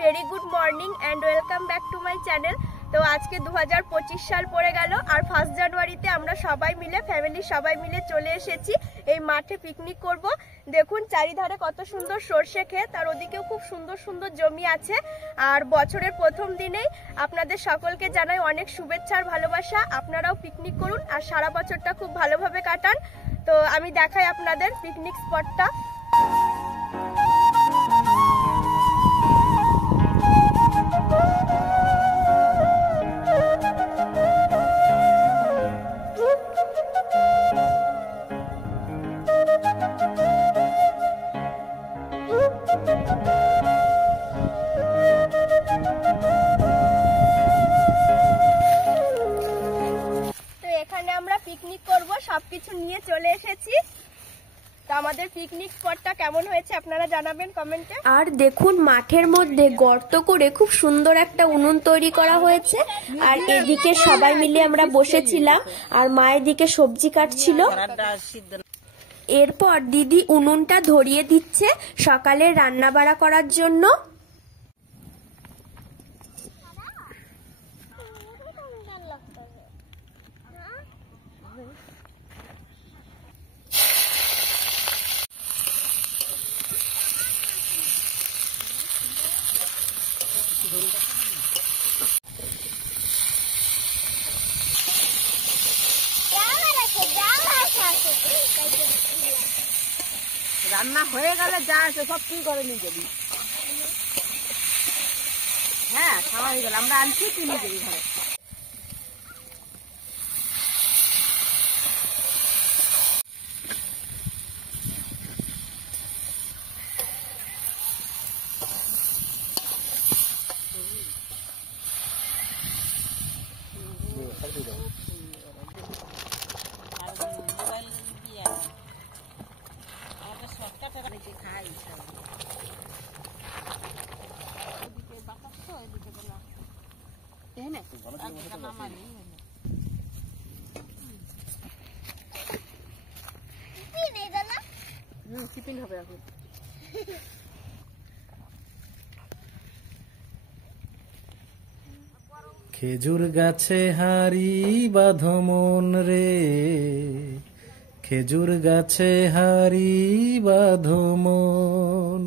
Very good morning and welcome back to my channel. তো আজকে 2025 সাল পড়ে গেল আর 1 জানুয়ারিতে আমরা সবাই মিলে ফ্যামিলি সবাই মিলে চলে এসেছি এই মাঠে পিকনিক করব। দেখুন চারিধারে কত সুন্দর সরষে ক্ষেত আর ওদিকেও খুব সুন্দর সুন্দর জমি আছে। আর বছরের প্রথম দিনেই আপনাদের সকলকে জানাই অনেক শুভেচ্ছা আর ভালোবাসা। আপনারাও পিকনিক করুন আর সারা বছরটা খুব ভালোভাবে কাটান। তো আমি দেখাই আপনাদের পিকনিক স্পটটা। পিকনিক করব, সবকিছু নিয়ে চলে এসেছি। তো আমাদের পিকনিক স্পটটা কেমন হয়েছে আপনারা জানাবেন কমেন্টে। আর দেখুন মাঠের মধ্যে গর্ত করে খুব সুন্দর একটা উনুন তৈরি করা হয়েছে। আর এদিকে সবাই মিলে আমরা বসেছিলাম আর মা এদিকে সবজি কাটছিল। এরপর দিদি উনুনটা ধরিয়ে দিচ্ছে সকালে রান্না বাড়া করার জন্য। রান্না হয়ে গেলে যা আছে সব তুই করে নিয়ে যাবি। হ্যাঁ খাওয়া হয়ে গেল, আমরা আনছি তুই নিয়ে যাবি ঘরে। খেজুর গাছে হারি বাঁধো মন রে, খেজুর গাছে হারি বাঁধো মন।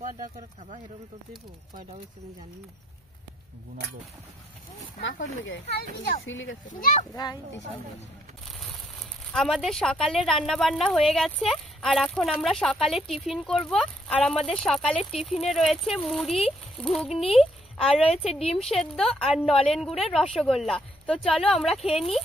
কয়টা করে খাবা এরকম তো দেবো, কয়টা হয়েছে আমি জানি না। আমাদের সকালে রান্না বান্না হয়ে গেছে আর এখন আমরা সকালে টিফিন করব। আর আমাদের সকালে টিফিনে রয়েছে মুড়ি, ঘুগনি আর রয়েছে ডিম সেদ্ধ আর নলেন গুড়ের রসগোল্লা। তো চলো আমরা খেয়ে নিই।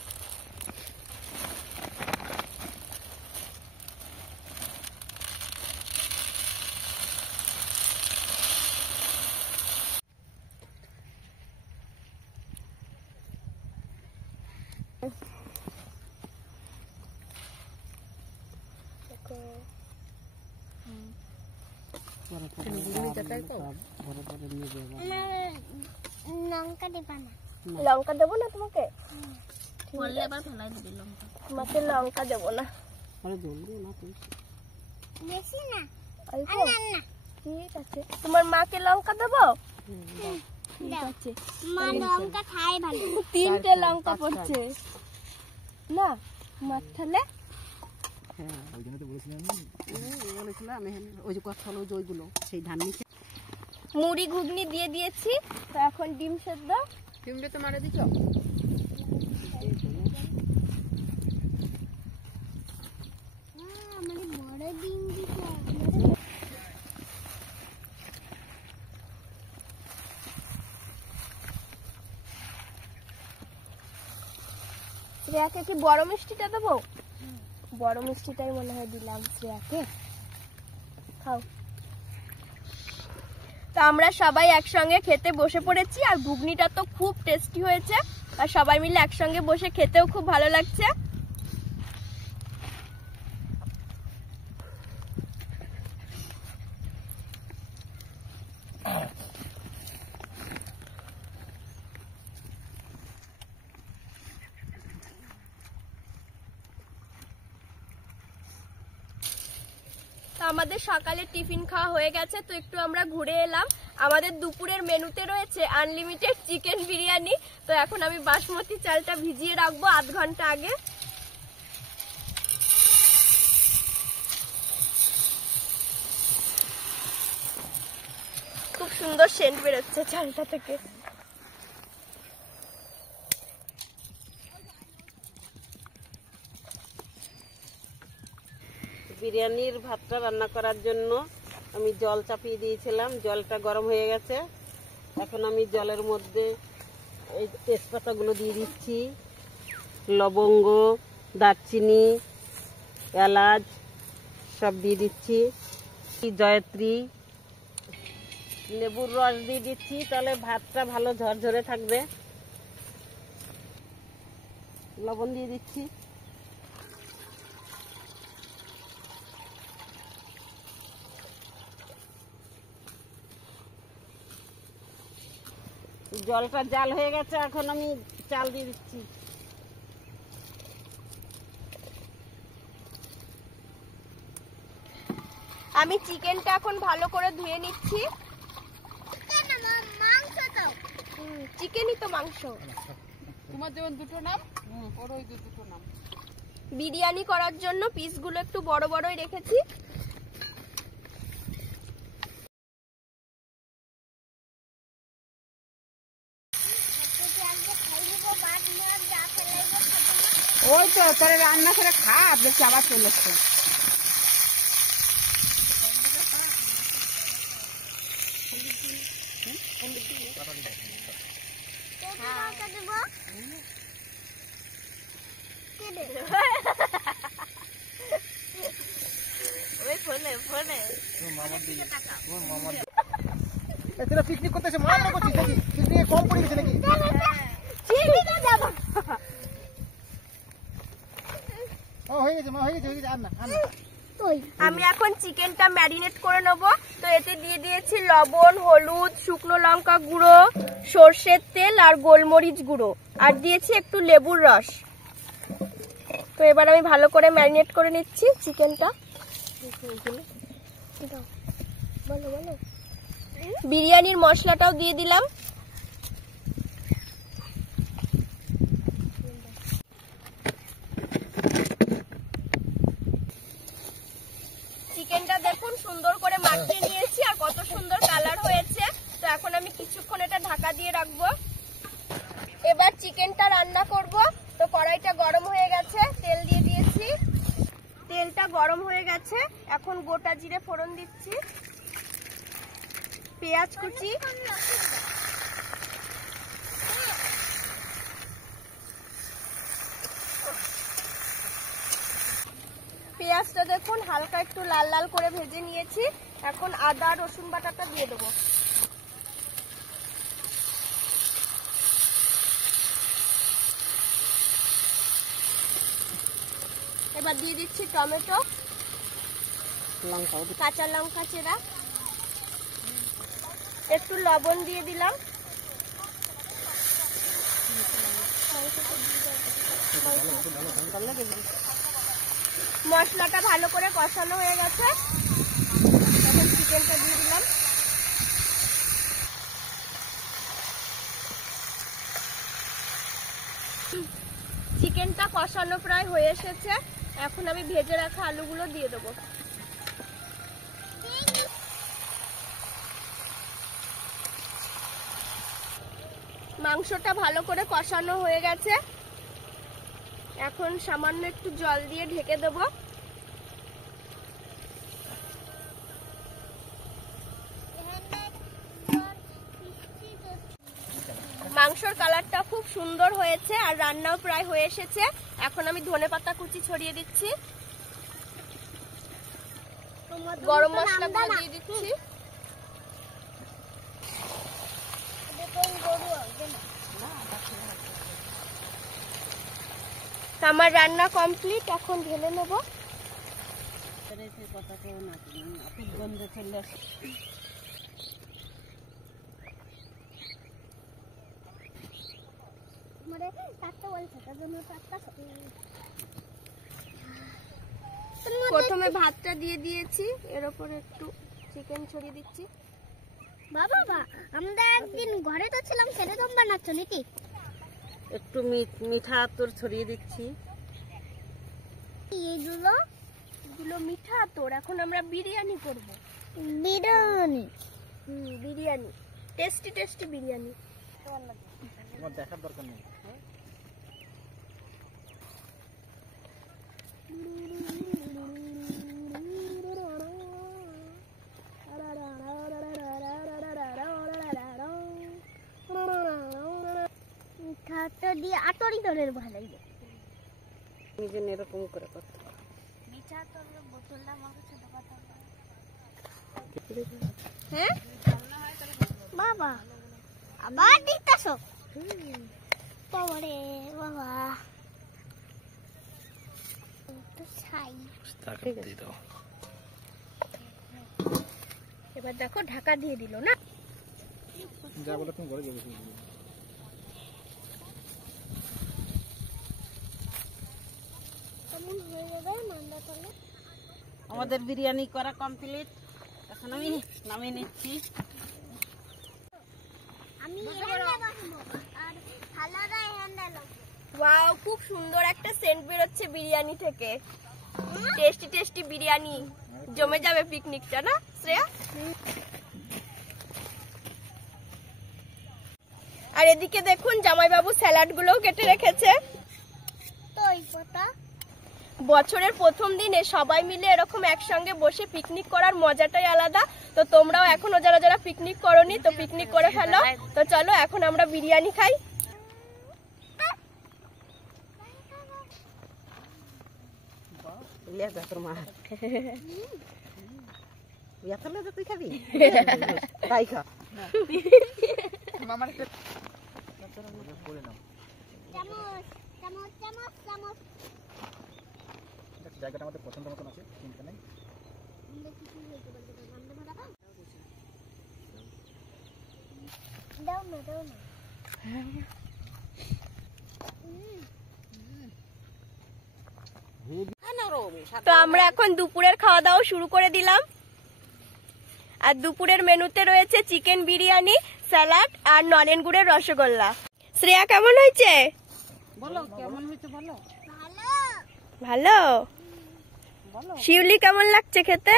লঙ্কা দেবো না তোমাকে, তোমাকে লঙ্কা দেবো না। ঠিক আছে, তোমার মাকে লঙ্কা দেবো। ঠিক আছে, তিনটে লঙ্কা পড়ছে না মাথালে। মুড়ি ঘুগনি দিয়ে দিয়েছি, তো এখন ডিম সেদ্ধ। ডিমটা তো মারা দিচ্ছ। শ্রেয়াকে কি বড় মিষ্টিটা দেবো? বড় মিষ্টিটাই মনে হয় দিলাম শ্রেয়াকে। খাও। তো আমরা সবাই একসঙ্গে খেতে বসে পড়েছি আর ঘুগনিটা তো খুব টেস্টি হয়েছে আর সবাই মিলে একসঙ্গে বসে খেতেও খুব ভালো লাগছে। আমাদের সকালে টিফিন খাওয়া হয়ে গেছে, তো একটু আমরা ঘুরে এলাম। আমাদের দুপুরের মেনুতে রয়েছে আনলিমিটেড চিকেন বিরিয়ানি। তো এখন আমি বাসমতি চালটা ভিজিয়ে রাখবো আধ ঘন্টা আগে। খুব সুন্দর সেন্ট বেরোচ্ছে চালটা থেকে। বিরিয়ানির ভাতটা রান্না করার জন্য আমি জল চাপিয়ে দিয়েছিলাম, জলটা গরম হয়ে গেছে। এখন আমি জলের মধ্যে এই তেজপাতাগুলো দিয়ে দিচ্ছি, লবঙ্গ, দারচিনি, এলাচ সব দিয়ে দিচ্ছি, জয়ত্রী, লেবুর রস দিয়ে দিচ্ছি, তাহলে ভাতটা ভালো ঝরঝরে থাকবে। লবণ দিয়ে দিচ্ছি, জলটা জাল হয়ে গেছে। এখন আমি চাল দিয়ে দিচ্ছি। আমি চিকেনটা এখন ভালো করে ধুয়ে নিচ্ছি। চিকেনই তো মাংস। তোমার যেমন দুটো নাম, ওর ওই দুটো নাম। বিরিয়ানি করার জন্য পিসগুলো একটু বড় বড়ই রেখেছি। ওই তো তোরে রান্না করে খা, দেখছি আবার চলে এসছে। তোরা পিকনিক করতেছে, মারামারি করছিস নাকি? পিকনিকে কম পড়ে গেছে নাকি? ও হয়ে গেছে, মা হয়ে গেছে, আর না, আর না। আমি এখন চিকেনটা ম্যারিনেট করে নেব। তো এতে দিয়ে দিয়েছি লবণ, হলুদ, শুকনো লঙ্কা গুঁড়ো, সর্ষের তেল আর গোলমরিচ গুঁড়ো, আর দিয়েছি একটু লেবুর রস। তো এবার আমি ভালো করে ম্যারিনেট করে নিচ্ছি চিকেনটা। বিরিয়ানির মশলাটাও দিয়ে দিলাম। চিকেনটা দেখুন সুন্দর করে মাখিয়ে নিয়েছি, আর কত সুন্দর কালার হয়েছে। তো এখন আমি কিছুক্ষণ এটা ঢাকা দিয়ে রাখবো। এবার চিকেনটা রান্না করব। তো কড়াইটা গরম হয়ে গেছে, তেল দিয়ে দিয়েছি। তেলটা গরম হয়ে গেছে, এখন গোটা জিরে ফোড়ন দিচ্ছি, পেঁয়াজ কুচি, পেঁয়াজটা দেখুন হালকা একটু লাল লাল করে ভেজে নিয়েছি। এখন আদা রসুন বাটাটা দিয়ে দেবো। এবার দিয়ে দিচ্ছি টমেটো, কাঁচা লঙ্কা চেরা, একটু লবণ দিয়ে দিলাম। মশলাটা ভালো করে কষানো হয়ে গেছে, এখন চিকেনটা দিয়ে দিলাম। চিকেনটা কষানো প্রায় হয়ে এসেছে, এখন আমি ভেজে রাখা আলুগুলো দিয়ে দেবো। মাংসটা ভালো করে কষানো হয়ে গেছে, এখন সামান্য একটু জল দিয়ে ঢেকে দেবো। মাংসর কালারটা খুব সুন্দর হয়েছে, আর রান্নাও প্রায় হয়ে এসেছে। এখন আমি ধনেপাতা কুচি ছড়িয়ে দিচ্ছি, গরম মশলা দিয়ে দিচ্ছি। আমার রান্না কমপ্লিট, এখন ঢেলে নেব। গন্ধ চলে আসে। বলছে তার জন্য প্রথমে ভাতটা দিয়ে দিয়েছি, এর উপরে একটু চিকেন ছড়িয়ে দিচ্ছি। বাবা আমরা একদিন ঘরে তো ছিলাম, সেটা তো বানাচ্ছ নাকি? একটু মিঠা আতর ছড়িয়ে দিচ্ছি। এইগুলো এগুলো মিঠা তোর। এখন আমরা বিরিয়ানি করব। বিরিয়ানি। Biryani, tasty tasty biryani. তোমার দেখার দরকার নেই। মিঠাটা দিয়ে আতরি তোরের ভালো লাগে। নিজে এরকম করে করতে হবে। মিঠা তোরের বোতলটা আমাকে ছোট কথা। হ্যাঁ বাবা আবার দিতেছ? বাবারে বাবা, তো ছাই। এবার দেখো ঢাকা দিয়ে দিল না। যা বলে তুমি ঘরে যাবে। কেমন হয়ে যাবে মান্ডা তাহলে? আমাদের বিরিয়ানি করা কমপ্লিট। এখন আমি নামিয়ে নিচ্ছি। আমি এখানে বসবো আর থালাটা এখানে রাখবো। ওয়াও, খুব সুন্দর একটা সেন্ট বেরোচ্ছে বিরিয়ানি থেকে। টেস্টি টেস্টি বিরিয়ানি, জমে যাবে পিকনিকটা না শ্রেয়া? আর এদিকে দেখুন জামাইবাবু স্যালাড গুলোও কেটে রেখেছে। তো এই কথা বছরের প্রথম দিনে সবাই মিলে এরকম একসঙ্গে বসে পিকনিক করার মজাটাই আলাদা। তো তোমরাও এখনো যারা যারা পিকনিক করোনি তো পিকনিক করে ফেলো। তো চলো এখন আমরা বিরিয়ানি খাই। লেজা তোর মা এত লেজা তুই খাবি? তাই খা। আমার একটা করে নাও। চামচ চামচ চামচ চামচ। জায়গাটা আমাদের পছন্দ মতন আছে, চিন্তা নেই। দাও না দাও না। তো আমরা এখন দুপুরের খাওয়া দাওয়া শুরু করে দিলাম। আর দুপুরের মেনুতে রয়েছে চিকেন বিরিয়ানি, স্যালাড আর নলেন গুড়ের রসগোল্লা। শ্রেয়া কেমন হয়েছে? বলো কেমন হয়েছে বলো। ভালো। ভালো। শিউলি কেমন লাগছে খেতে?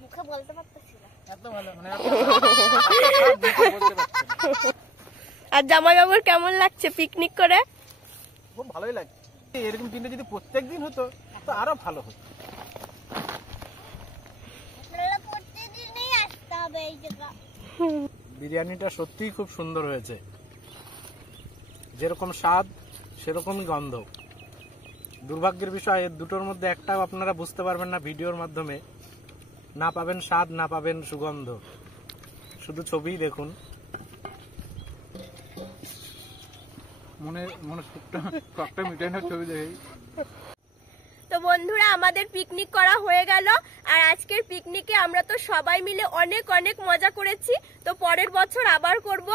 মুখে বলতে পারতেছি না। এত ভালো মানে আর জামাইবাবুর কেমন লাগছে পিকনিক করে? খুব ভালোই লাগে। এরকম দিনে যদি প্রত্যেকদিন হতো তো আরো ভালো হতো। আপনারা প্রতিদিনই আসতে হবে এই জায়গা। বিরিয়ানিটা সত্যিই খুব সুন্দর হয়েছে। যেরকম স্বাদ সেরকমই গন্ধ। দুর্ভাগ্যের বিষয় এর দুটোর মধ্যে একটাও আপনারা বুঝতে পারবেন না ভিডিওর মাধ্যমে। না পাবেন স্বাদ, না পাবেন সুগন্ধ, শুধু ছবিই দেখুন। মনে মনে টকটা মিটাই না ছবি দেখেই। তো বন্ধুরা আমাদের পিকনিক করা হয়ে গেল। আর আজকের পিকনিকে আমরা তো সবাই মিলে অনেক অনেক মজা করেছি। তো পরের বছর আবার করব।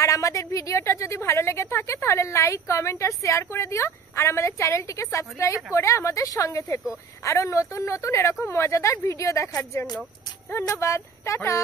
আর আমাদের ভিডিওটা যদি ভালো লেগে থাকে তাহলে লাইক, কমেন্ট আর শেয়ার করে দিও। আর আমাদের চ্যানেলটিকে সাবস্ক্রাইব করে আমাদের সঙ্গে থেকো আরো নতুন নতুন এরকম মজাদার ভিডিও দেখার জন্য। ধন্যবাদ, টাটা।